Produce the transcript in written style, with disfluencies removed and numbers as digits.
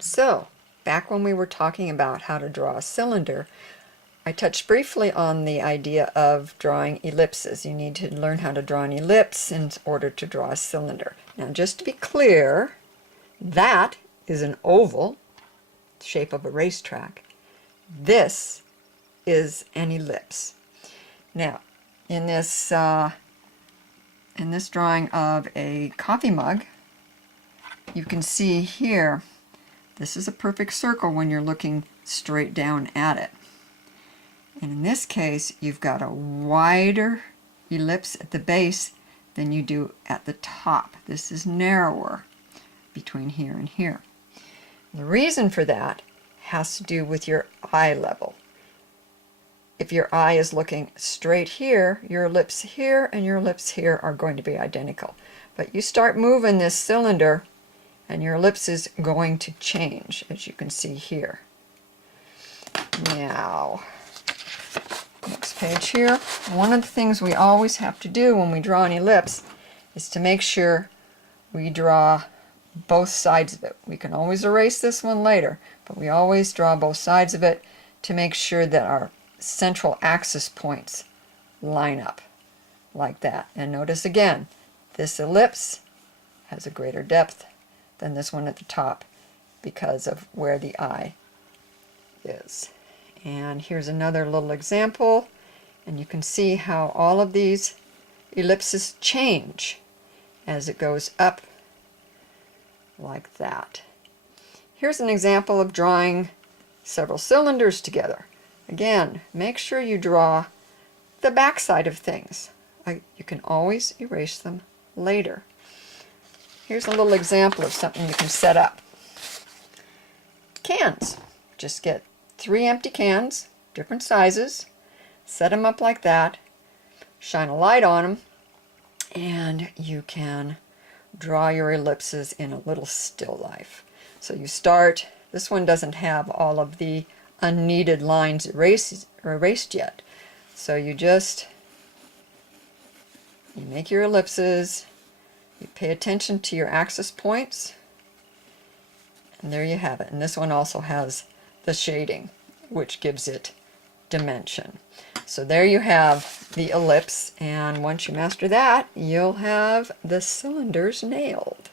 So, back when we were talking about how to draw a cylinder, I touched briefly on the idea of drawing ellipses. You need to learn how to draw an ellipse in order to draw a cylinder. Now, just to be clear, that is an oval, shape of a racetrack. This is an ellipse. Now, in this drawing of a coffee mug, you can see here, this is a perfect circle when you're looking straight down at it. And in this case, you've got a wider ellipse at the base than you do at the top. This is narrower between here and here. The reason for that has to do with your eye level. If your eye is looking straight here, your ellipse here and your ellipse here are going to be identical. But you start moving this cylinder and your ellipse is going to change, as you can see here. Now, next page here. One of the things we always have to do when we draw an ellipse is to make sure we draw both sides of it. We can always erase this one later, but we always draw both sides of it to make sure that our central axis points line up like that. And notice again, this ellipse has a greater depth than this one at the top because of where the eye is. And here's another little example, and you can see how all of these ellipses change as it goes up like that. Here's an example of drawing several cylinders together. Again, make sure you draw the back side of things. You can always erase them later. Here's a little example of something you can set up. Cans. Just get 3 empty cans, different sizes, set them up like that, shine a light on them, and you can draw your ellipses in a little still life. So you start, this one doesn't have all of the unneeded lines erased yet. So you make your ellipses, you pay attention to your axis points, and there you have it. And this one also has the shading, which gives it dimension. So there you have the ellipse, and once you master that, you'll have the cylinders nailed.